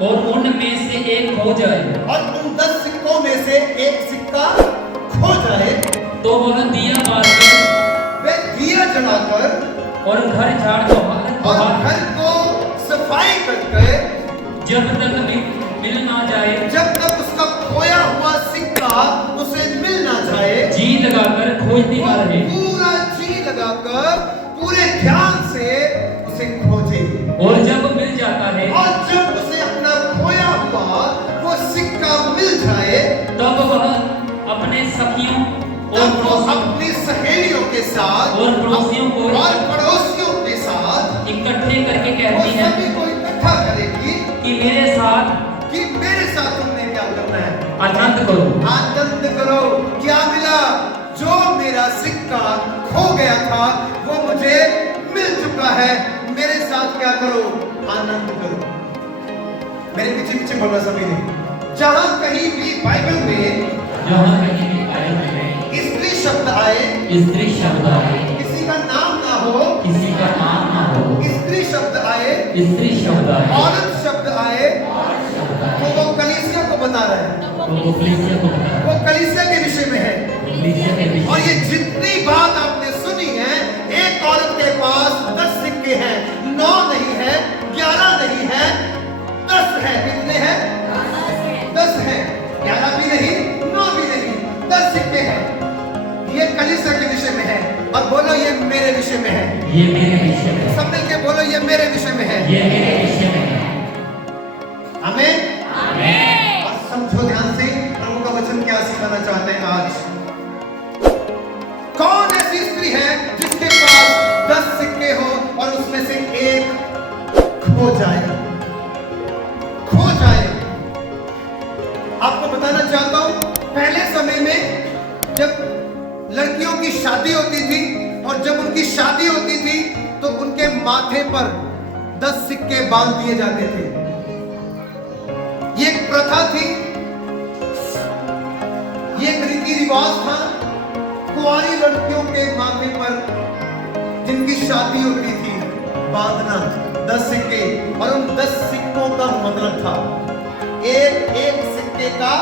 और उनमें से एक खो जाए, और उन 10 सिक्कों में से एक सिक्का खो जाए, तो वह दिया बालकर वे दिया जलाकर और घर झाड़ और घर को सफाई करके जब तक मिल ना जाए, जब तक उसका खोया हुआ सिक्का उसे मिल ना जाए, जी लगाकर खोजने का रहे। पूरा जी लगाकर पूरे ध्यान से उसे खोजे, और जब मिल जाता है, और जब उसे अपना खोया हुआ वो सिक्का मिल जाए, तब वह अपने सखियों और तब वो अपनी सहेलियों के साथ और पड़ोसियों के साथ इकट्ठे करके वो कहती है सभी को इकट्ठा करेगी कि मेरे साथ तुमने क्या करना है, आनंद करो। आनंद करो। क्या मिला? जो मेरा सिक्का खो गया था वो मुझे मिल चुका है, मेरे साथ क्या करो? आनंद करो। मेरे पीछे पीछे बोलना सभी ने। जहां कहीं भी बाइबल में स्त्री शब्द आए, किसी का नाम ना हो, स्त्री शब्द आए, औरत शब्द आए, तो वो कलीसिया को बता रहा है, वो कलीसिया के विषय में है। और ये जितनी बात आपने सुनी है, एक औरत के पास 10 सिक्के हैं, 9 नहीं है, 11 नहीं है, 10 है। कितने हैं? 10 है। 11 भी नहीं, 9 भी नहीं, 10 सिक्के हैं। ये कलीसिया के विषय में है। और बोलो ये मेरे विषय में है, ये मेरे विषय में है। सब मिलके बोलो ये मेरे विषय में है, ये मेरे विषय में है। आमीन। और समझो ध्यान से, प्रभु का वचन क्या सिखाना चाहते हैं आज। कौन ऐसी स्त्री है जिसके पास 10 सिक्के हो और उसमें से एक खो जाए? आपको बताना चाहता हूं, पहले समय में जब लड़कियों की शादी होती थी और जब उनकी शादी होती थी तो उनके माथे पर 10 सिक्के बांध दिए जाते थे। ये एक प्रथा थी, ये एक रीति रिवाज था। कुंवारी लड़कियों के माथे पर जिनकी शादी होती थी बांधना 10 सिक्के, और उन 10 सिक्कों का मतलब था, एक सिक्के का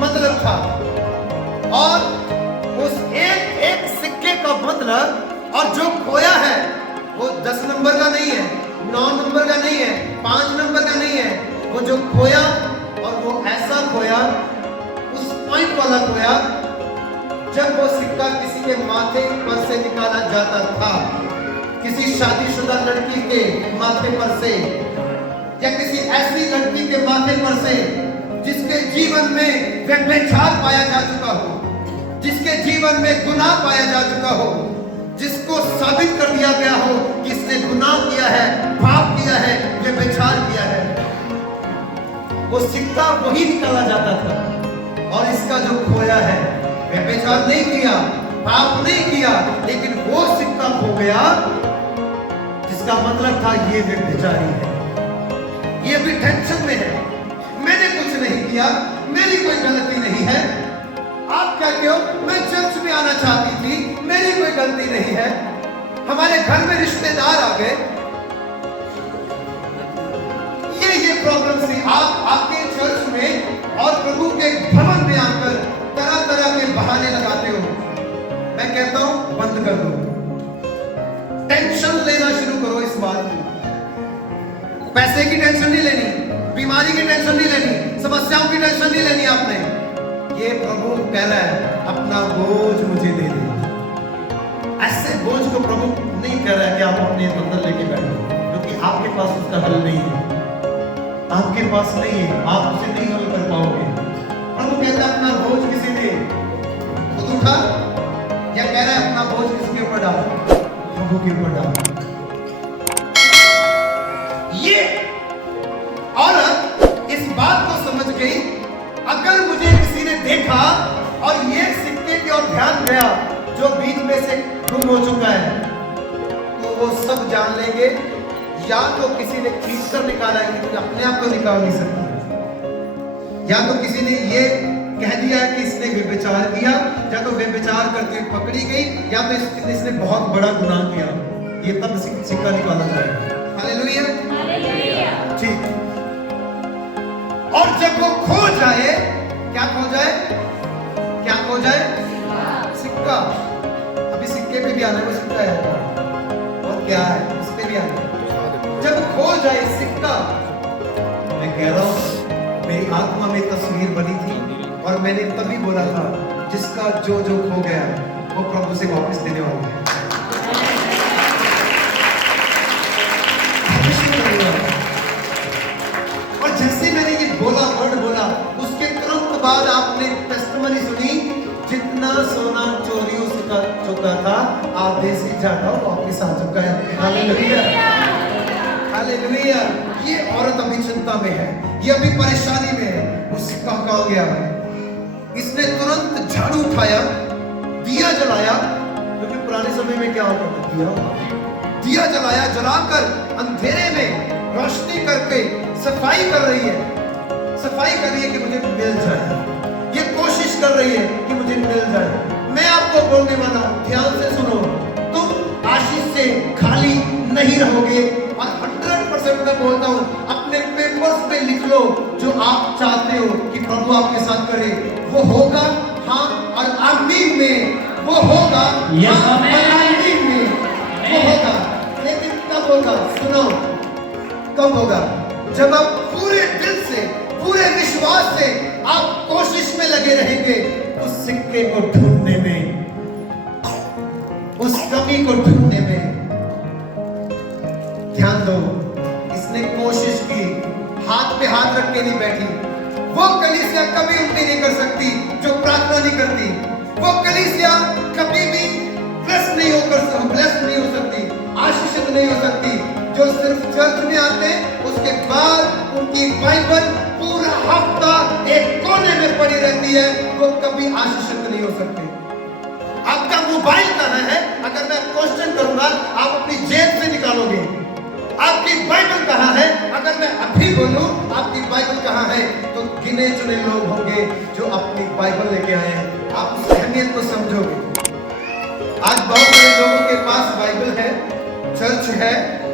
मतलब था। और उस एक सिक्के का मतलब, और जो खोया है वो 10 नंबर का नहीं है, 9 नंबर का नहीं है, 5 नंबर का नहीं है। वो जो खोया, और वो ऐसा खोया, उस पॉइंट वाला खोया, जब वो सिक्का किसी के माथे पर से निकाला जाता था, किसी शादीशुदा लड़की के माथे पर से, या किसी ऐसी लड़की के माथे पर से जिसके जीवन में व्यभिचार पाया जा चुका हो, जिसके जीवन में गुनाह पाया जा चुका हो, जिसको साबित कर दिया गया हो कि इसने गुनाह किया है, पाप किया है, व्यभिचार किया है, वो सिक्का वही निकाला जाता था। और इसका जो खोया है, व्यभिचार नहीं किया, पाप नहीं किया, लेकिन वो सिक्का खो गया जिसका मतलब था ये व्यभिचारी है, ये भी टेंशन में है, मैंने कुछ नहीं किया, मेरी कोई गलती नहीं है। आप क्या कहो, मैं चर्च में आना चाहती थी, मेरी कोई गलती नहीं है। हमारे घर में रिश्तेदार आ गए, ये प्रॉब्लम थी। आप आपके चर्च में और प्रभु के भवन में आकर तरह तरह के बहाने लगाते हो। मैं कहता हूं बंद कर दो, टेंशन लेना शुरू करो इस बात की। पैसे की टेंशन नहीं लेनी, बीमारी की टेंशन नहीं लेनी, समस्याओं की टेंशन नहीं लेनी आपने। ये प्रभु कह रहा है अपना बोझ मुझे दे दे। ऐसे बोझ को प्रभु नहीं कह रहा है कि आप अपने अंदर लेके बैठो, क्योंकि आपके पास उसका हल नहीं है, आपके पास नहीं है, आप उसे नहीं हल कर पाओगे। प्रभु कहता है अपना बोझ किसी ने खुद उठा, या कह रहा है अपना बोझ किसके ऊपर डाल? प्रभु के ऊपर डाल। ये औरत इस बात को समझ गई, अगर मुझे किसी ने देखा और ये सिक्के की ओर ध्यान गया जो बीच में से गुम हो चुका है, तो वो सब जान लेंगे, या तो किसी ने खींच कर निकाला है, लेकिन अपने आप तो निकाल नहीं सकती, या तो किसी ने ये कह दिया कि इसने व्यभिचार किया, या तो व्यभिचार करते हुए पकड़ी गई, या तो इसने बहुत बड़ा गुनाह किया। ये तब सिक्का निकाला जाएगा। हालेलुया। ठीक। खो जाए? क्या खो जाए? सिक्का। अभी सिक्के पे भी आना है, वो सिक्का है और क्या है उस पे भी आना है। जब खो जाए सिक्का, मैं कह रहा हूं मेरी आत्मा में तस्वीर बनी थी और मैंने तभी बोला था जिसका जो जो खो गया वो प्रभु से वापस देने वाला है। और जैसे मैंने ये बोला, वर्ड बोला, उसके तुरंत बाद आपने टेस्टिमनी सुनी, जितना सोना चोरियों से चुका था आधे से ज्यादा वापस आ चुका है। Hallelujah, hallelujah. ये औरत अभी चिंता में है, ये अभी परेशानी में है। वो सिक्का कहाँ गया? इसने तुरंत झाड़ू उठाया, दिया जलाया, क्योंकि पुराने समय में क्या होता था, दिया जलाया, जलाकर अंधेरे में रोशनी करके सफाई कर रही है। सफाई कर रही है कि मुझे मिल जाए, ये कोशिश कर रही है कि मुझे मिल जाए। मैं आपको बोलने वाला हूं, ध्यान से सुनो, तुम आशीष से खाली नहीं रहोगे। और 100% मैं बोलता हूं, अपने पेपर्स पे लिख लो जो आप चाहते हो कि प्रभु आपके साथ करे, वो होगा। हाँ और आमीन में वो होगा। Yes, हाँ, amen. और आमीन में वो होगा। लेकिन कब होगा? सुनो, कब होगा? जब आप पूरे दिल से, पूरे विश्वास से आप कोशिश में लगे रहेंगे उस सिक्के को ढूंढने में, उस कमी को ढूंढने में। ध्यान दो, इसने कोशिश की, हाथ पे हाथ रख के नहीं बैठी। वो कलीसिया कभी उल्टी नहीं कर सकती जो प्रार्थना नहीं करती। वो कलीसिया कभी भी ब्लेस्ड नहीं हो सकती, आशीषित नहीं हो सकती। जो सिर्फ चर्च में आते हैं, उसके बाद उनकी बाइबल पूरा हफ्ता एक कोने में पड़ी रहती है, वो कभी आशीषित नहीं हो सकते। आपका मोबाइल कहाँ है? अगर मैं क्वेश्चन करूंगा, आप अपनी जेब से निकालोगे। आपकी बाइबल कहाँ है? अगर मैं अभी बोलूं आपकी बाइबल कहाँ है, तो गिने चुने लोग होंगे जो अपनी बाइबल लेके आए हैं। आप उस अहमियत को समझोगे। आज बहुत सारे लोगों के पास बाइबल है, चर्च है,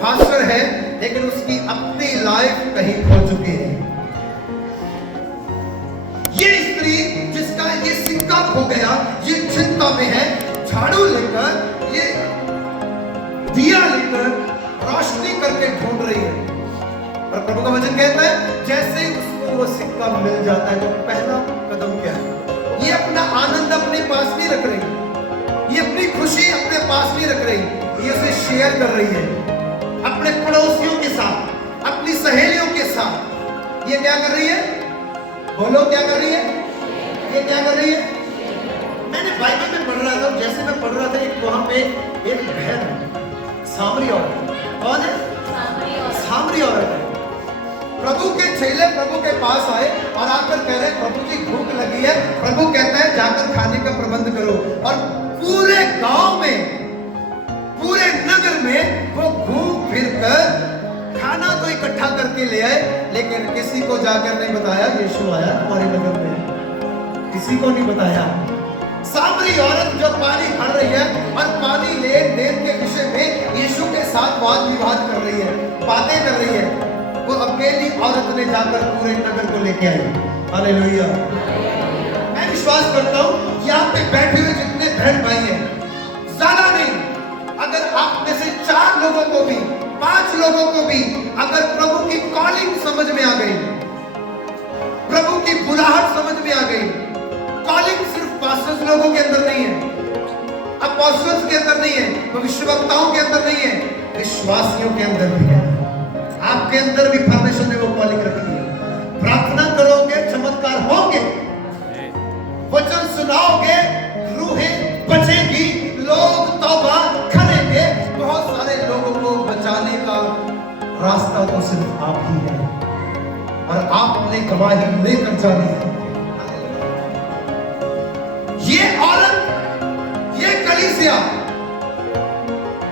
पास्टर है, लेकिन उसकी अपनी लाइफ कहीं खो चुकी है। ये स्त्री जिसका ये सिक्का खो गया, ये चिंता में है, झाड़ू लेकर, ये दिया लेकर रोशनी करके ढूंढ रही है। और प्रभु का वचन कहता है जैसे उसको वो सिक्का मिल जाता है तो पहला कदम क्या है? ये अपना आनंद अपने पास नहीं रख रही, ये अपनी खुशी अपने पास नहीं रख रही, ये उसे शेयर कर रही है अपने पड़ोसियों के साथ, अपनी सहेलियों के साथ। ये क्या कर रही है? बोलो क्या कर रही है? ये क्या कर रही है? मैंने बाइबल में पढ़ रहा था, जैसे मैं पढ़ रहा था, एक वहां पे एक बहन, सामरी औरत। कौन है? सामरी औरत है। प्रभु के चेले प्रभु के पास आए और आकर कह रहे, प्रभु जी भूख लगी है। प्रभु कहता है जाकर खाने का प्रबंध करो। और पूरे गांव में, पूरे नगर में वो घूम फिर कर खाना तो इकट्ठा करके ले आए, लेकिन किसी को जाकर नहीं बताया यीशु आया तुम्हारे नगर में। किसी को नहीं बताया। सामरी औरत जो पानी भर रही है और पानी लेन देन के विषय में यीशु के साथ वाद विवाद कर रही है, बातें कर रही है, वो अकेली औरत ने जाकर पूरे नगर को लेके आई। हालेलुया। मैं विश्वास करता हूँ यहाँ पे बैठे हुए जितने बहन भाई हैं, ज्यादा नहीं, अगर आप में से 4 लोगों को भी, 5 लोगों को भी अगर प्रभु की कॉलिंग समझ में आ गई, प्रभु की बुलाहट समझ में आ गई, कॉलिंग सिर्फ पास्टर्स लोगों के अंदर नहीं है, अपोस्टल्स के अंदर नहीं है, भविष्यवक्ताओं के अंदर नहीं है, विश्वासियों के अंदर भी है। आपके अंदर भी परमेश्वर ने वो कॉलिंग रखी है। प्रार्थना करोगे चमत्कार होंगे, वचन सुनाओगे रूहें बचेगी, लोग तौबा करेंगे। बहुत सारे लोगों को बचाने का रास्ता तो सिर्फ आप ही है और आपने गवाही लेकर जानी है। ये औरत, ये कलीसिया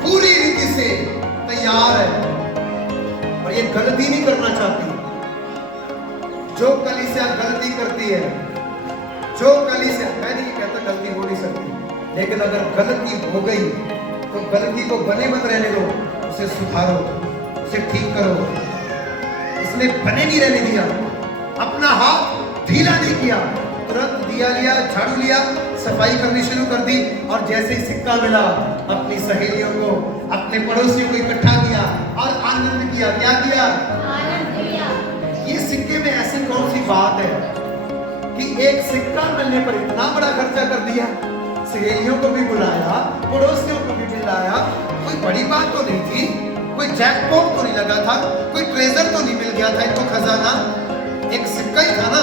पूरी रीति से तैयार है और ये गलती नहीं करना चाहती। जो कलीसिया गलती करती है, जो कलीसिया, मैं नहीं कहता गलती हो नहीं सकती, लेकिन अगर गलती हो गई तो गलती को बने मत रहने दो, उसे सुधारो, उसे ठीक करो। इसने बने नहीं रहने दिया, अपना हाथ ढीला नहीं किया, तुरंत दिया लिया, झाड़ू लिया, सफाई करनी शुरू कर दी और जैसे ही सिक्का मिला अपनी सहेलियों को, अपने पड़ोसियों को इकट्ठा किया और आनंद किया। क्या किया? आनंद किया। ये सिक्के में ऐसी कौन सी बात है कि एक सिक्का मिलने पर इतना बड़ा खर्चा कर दिया? सहेलियों को भी बुलाया, पड़ोसियों को भी बुलाया, कोई बड़ी बात तो नहीं थी, कोई जैकपॉट तो नहीं लगा था, कोई ट्रेजर तो नहीं मिल गया था, इनको खजाना, एक सिक्का ही था ना,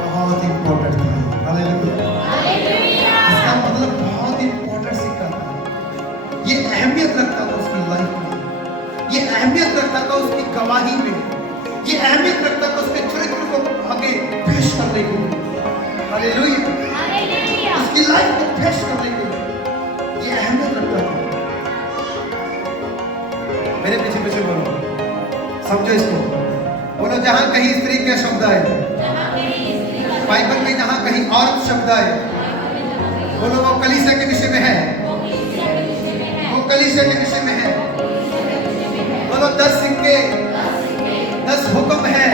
बहुत इंपॉर्टेंट था। हालेलुया। इसका मतलब बहुत इंपॉर्टेंट सिक्का था। ये अहमियत रखता था उसकी लाइफ में, ये अहमियत रखता था उसकी गवाही में, ये अहमियत रखता था उसके चरित्र को आगे पेश करने के लिए। हालेलुया। उसकी लाइफ को पेश करने के लिए ये अहमियत रखता था। मेरे पीछे पीछे बोलो, समझो इसको, बोलो जहां कहीं स्त्री के शब्द आए, बाइबल में जहां कहीं औरत शब्द आए, बोलो वो कलीसिया के विषय में है, वो कलीसिया के विषय में है। बोलो 10 सिक्के, 10 हुक्म है,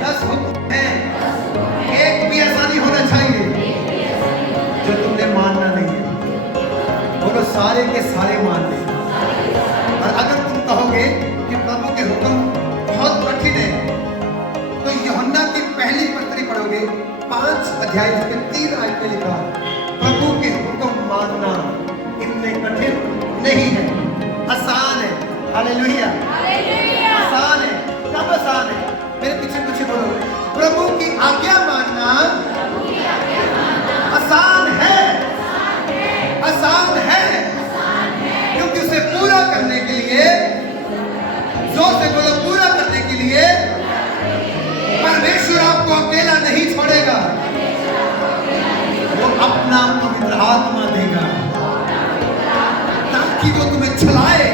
10 हुक्म है, एक भी ऐसा नहीं होना चाहिए जो तुमने मानना नहीं है। बोलो सारे के सारे मान ले। और अगर तुम कहोगे कि प्रभु के हुक्म बहुत कठिन है, तो यूहन्ना की पहली पत्री पढ़ोगे 5 अध्याय उसके 3 आयत में लिखा, प्रभु के हुक्म मानना इतने कठिन नहीं है, आसान है। हालेलुया। आसान है। कब आसान है? मेरे पीछे पीछे बोलो, प्रभु की आज्ञा मानना आसान है, आसान है, क्योंकि उसे पूरा करने के लिए, जोर से बोलो, पूरा करने के लिए परमेश्वर आपको अकेला नहीं छोड़ेगा, वो अपना पवित्र आत्मा देगा ताकि वो तुम्हें चलाए,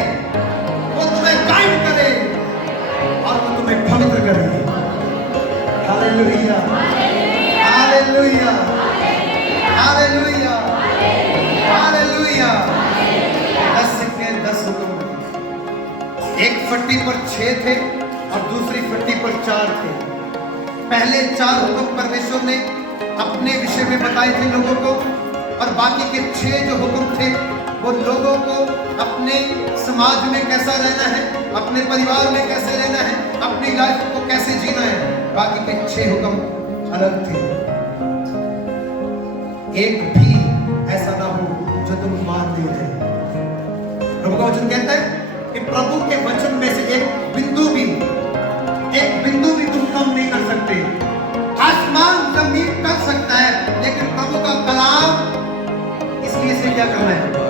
वो तुम्हें गाइड करे और वो तुम्हें पवित्र करे। Hallelujah, hallelujah, hallelujah, hallelujah. 10 सिक्के, 10 हुक्म, एक फट्टी पर 6 थे और दूसरी फट्टी पर 4 थे। पहले 4 हुक्म परमेश्वर ने अपने विषय में बताए थे लोगों को, और बाकी के 6 जो हुक्म थे वो लोगों को अपने समाज में कैसा रहना है, अपने परिवार में कैसे रहना है, अपनी लाइफ को कैसे जीना है। बाकी के 6 हुक्म अलग थे। एक भी ऐसा ना हो जो तुम मान नहीं रहे। प्रभु का वचन कहता है कि प्रभु के वचन में से एक बिंदु भी तुम कम नहीं कर सकते। आसमान जमीन कर सकता है, लेकिन प्रभु का कलाम इसलिए से क्या करना है?